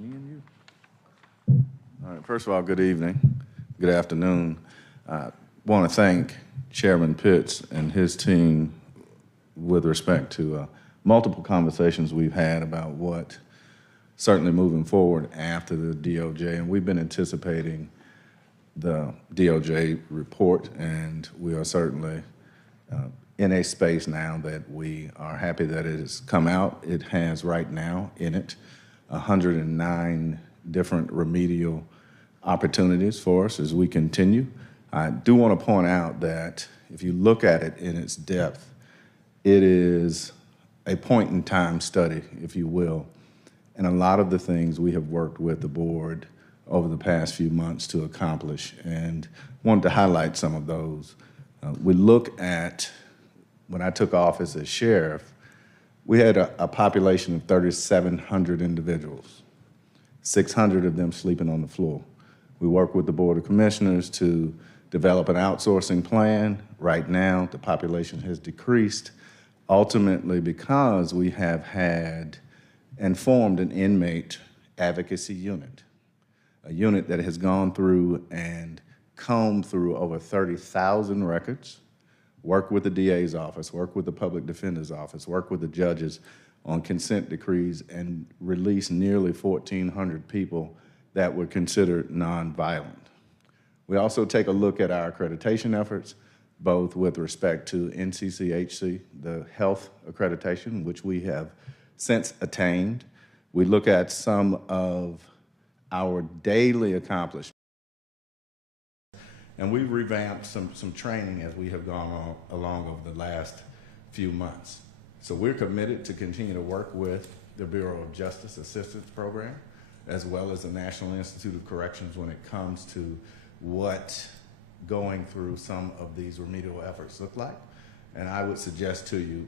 Me and you. All right, first of all, good evening, good afternoon. I want to thank Chairman Pitts and his team with respect to multiple conversations we've had about what certainly moving forward after the DOJ, and we've been anticipating the DOJ report, and we are certainly in a space now that we are happy that it has come out. It has right now in it 109 different remedial opportunities for us as we continue. I do want to point out that if you look at it in its depth, it is a point-in-time study, if you will, and a lot of the things we have worked with the board over the past few months to accomplish, and wanted to highlight some of those. We look at, when I took office as sheriff, we had a population of 3,700 individuals, 600 of them sleeping on the floor. We work with the Board of Commissioners to develop an outsourcing plan. Right now, the population has decreased, ultimately because we have had and formed an inmate advocacy unit, a unit that has gone through and combed through over 30,000 records, work with the DA's office, work with the public defender's office, work with the judges on consent decrees, and release nearly 1,400 people that were considered nonviolent. We also take a look at our accreditation efforts, both with respect to NCCHC, the health accreditation, which we have since attained. We look at some of our daily accomplishments, and we've revamped some training as we have gone along over the last few months. So we're committed to continue to work with the Bureau of Justice Assistance Program, as well as the National Institute of Corrections when it comes to what going through some of these remedial efforts look like. And I would suggest to you,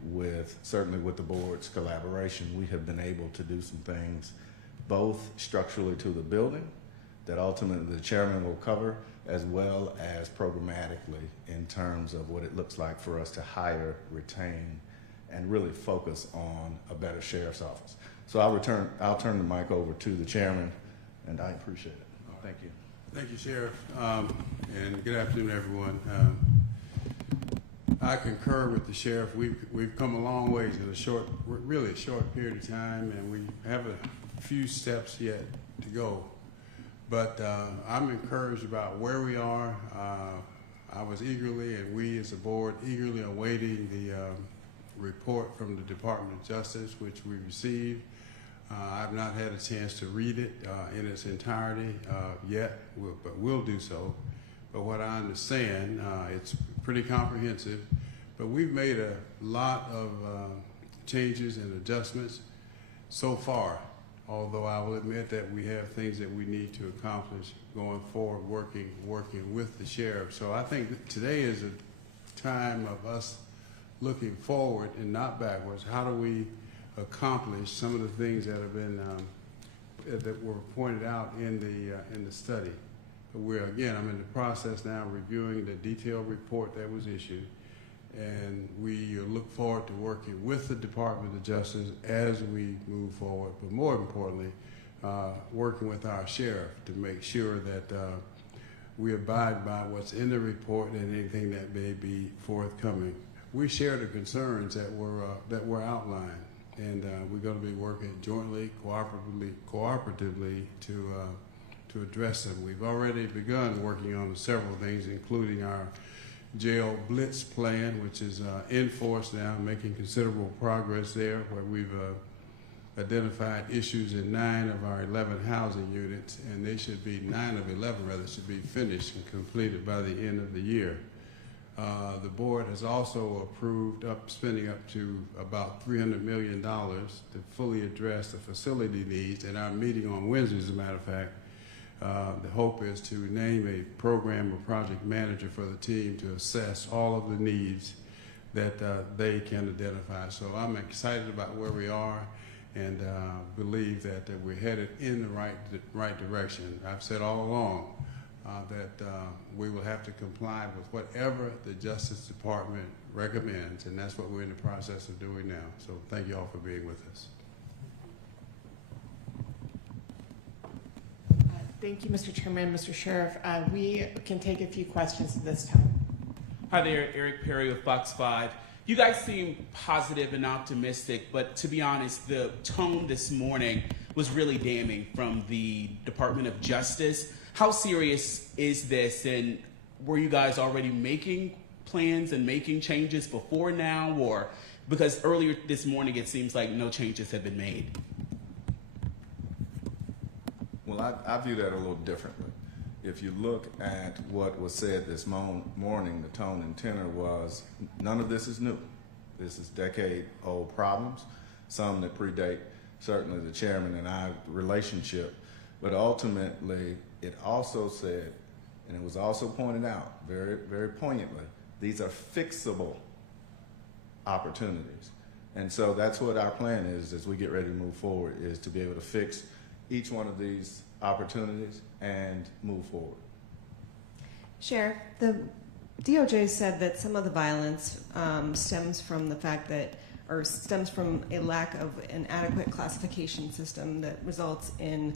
certainly with the board's collaboration, we have been able to do some things both structurally to the building that ultimately the chairman will cover, as well as programmatically in terms of what it looks like for us to hire, retain, and really focus on a better sheriff's office. So I'll turn the mic over to the chairman, and I appreciate it. Thank you. Thank you, Sheriff, and good afternoon, everyone. I concur with the sheriff. We've come a long ways in really a short period of time, and we have a few steps yet to go. But I'm encouraged about where we are. I was eagerly, and we as a board, eagerly awaiting the report from the Department of Justice, which we received. I've not had a chance to read it in its entirety yet, but we'll do so. But what I understand, it's pretty comprehensive, but we've made a lot of changes and adjustments so far, although I will admit that we have things that we need to accomplish going forward, working with the sheriff. So I think today is a time of us looking forward and not backwards. How do we accomplish some of the things that have been that were pointed out in the study? But I'm in the process now reviewing the detailed report that was issued, and we look forward to working with the Department of Justice as we move forward, but more importantly, working with our sheriff to make sure that we abide by what's in the report and anything that may be forthcoming. We share the concerns that were outlined, and we're going to be working jointly, cooperatively to address them. We've already begun working on several things, including our jail blitz plan, which is in force now, making considerable progress there, where we've identified issues in 9 of our 11 housing units, and they should be 9 of 11 rather should be finished and completed by the end of the year. The board has also approved spending up to about $300 million to fully address the facility needs. In our meeting on Wednesday, as a matter of fact, the hope is to name a program or project manager for the team to assess all of the needs that they can identify. So I'm excited about where we are, and believe that we're headed in the right direction. I've said all along that we will have to comply with whatever the Justice Department recommends, and that's what we're in the process of doing now. So thank you all for being with us. Thank you, Mr. Chairman, Mr. Sheriff. We can take a few questions at this time. Hi there, Eric Perry with Fox 5. You guys seem positive and optimistic, but to be honest, the tone this morning was really damning from the Department of Justice. How serious is this, and were you guys already making plans and making changes before now, or because earlier this morning it seems like no changes have been made? Well, I view that a little differently. If you look at what was said this morning, the tone and tenor was, none of this is new. This is decade-old problems, some that predate certainly the chairman and I relationship. But ultimately, it also said, and it was also pointed out very, very poignantly, these are fixable opportunities. And so that's what our plan is as we get ready to move forward, is to be able to fix each one of these opportunities and move forward. Sheriff, the DOJ said that some of the violence stems from the fact that, or stems from a lack of an adequate classification system that results in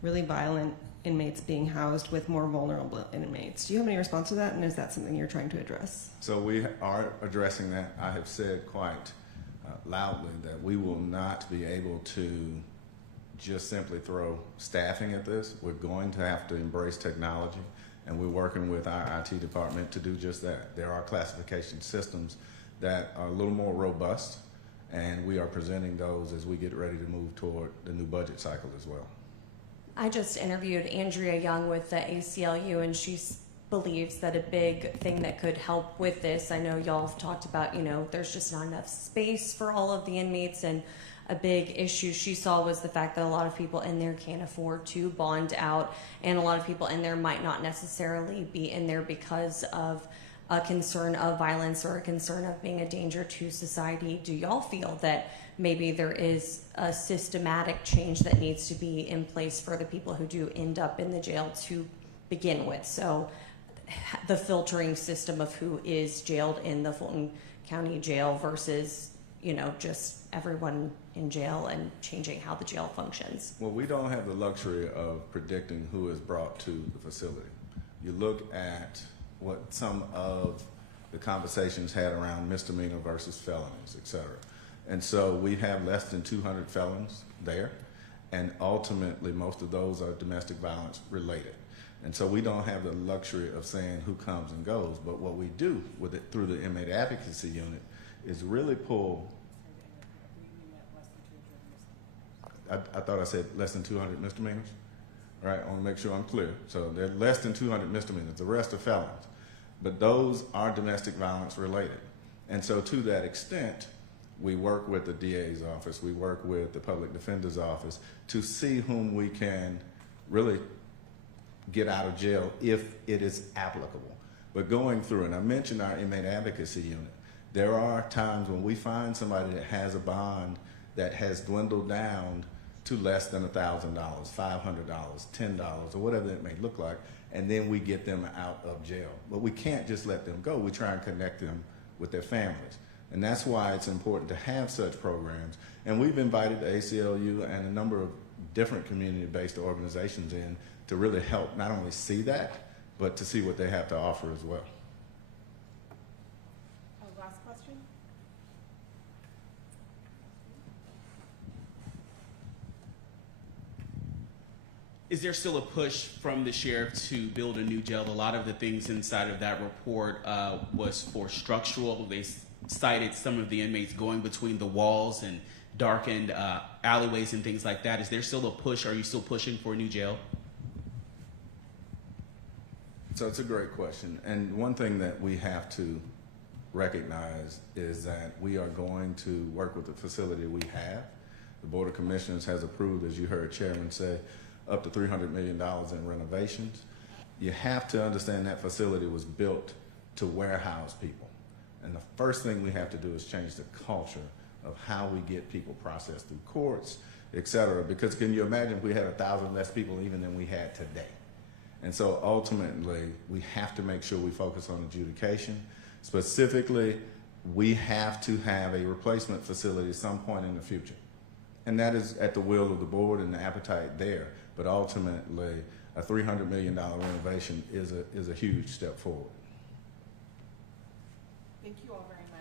really violent inmates being housed with more vulnerable inmates. Do you have any response to that, and is that something you're trying to address? So we are addressing that. I have said quite loudly that we will not be able to just simply throw staffing at this. We're going to have to embrace technology, and we're working with our IT department to do just that. There are classification systems that are a little more robust, and we are presenting those as we get ready to move toward the new budget cycle as well. I just interviewed Andrea Young with the ACLU, and she believes that a big thing that could help with this, I know y'all have talked about, there's just not enough space for all of the inmates, and a big issue she saw was the fact that a lot of people in there can't afford to bond out, and a lot of people in there might not necessarily be in there because of a concern of violence or a concern of being a danger to society. Do y'all feel that maybe there is a systematic change that needs to be in place for the people who do end up in the jail to begin with? So the filtering system of who is jailed in the Fulton County Jail versus, just everyone in jail and changing how the jail functions. Well, we don't have the luxury of predicting who is brought to the facility. You look at what some of the conversations had around misdemeanor versus felonies, et cetera. And so we have less than 200 felons there, and ultimately most of those are domestic violence related. And so we don't have the luxury of saying who comes and goes, but what we do with it through the inmate advocacy unit is really pull. I thought I said less than 200 misdemeanors. All right, I want to make sure I'm clear. So they're less than 200 misdemeanors. The rest are felons. But those are domestic violence related. And so to that extent, we work with the DA's office, we work with the public defender's office to see whom we can really get out of jail if it is applicable. But going through, and I mentioned our inmate advocacy unit, there are times when we find somebody that has a bond that has dwindled down to less than $1,000, $500, $10, or whatever it may look like, and then we get them out of jail. But we can't just let them go. We try and connect them with their families. And that's why it's important to have such programs. And we've invited the ACLU and a number of different community-based organizations in to really help not only see that, but to see what they have to offer as well. Last question. Is there still a push from the sheriff to build a new jail? A lot of the things inside of that report was for structural. They cited some of the inmates going between the walls and darkened alleyways and things like that. Is there still a push? Are you still pushing for a new jail? So it's a great question. And one thing that we have to recognize is that we are going to work with the facility we have. The Board of Commissioners has approved, as you heard Chairman say, up to $300 million in renovations. You have to understand that facility was built to warehouse people. And the first thing we have to do is change the culture of how we get people processed through courts, et cetera. Because can you imagine if we had 1,000 less people even than we had today? And so ultimately, we have to make sure we focus on adjudication. Specifically, we have to have a replacement facility at some point in the future. And that is at the will of the board and the appetite there. But ultimately, a $300 million renovation is a huge step forward. Thank you all very much.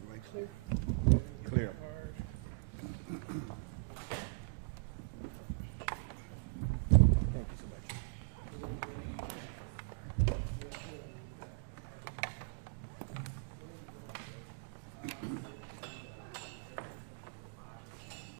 Everybody clear?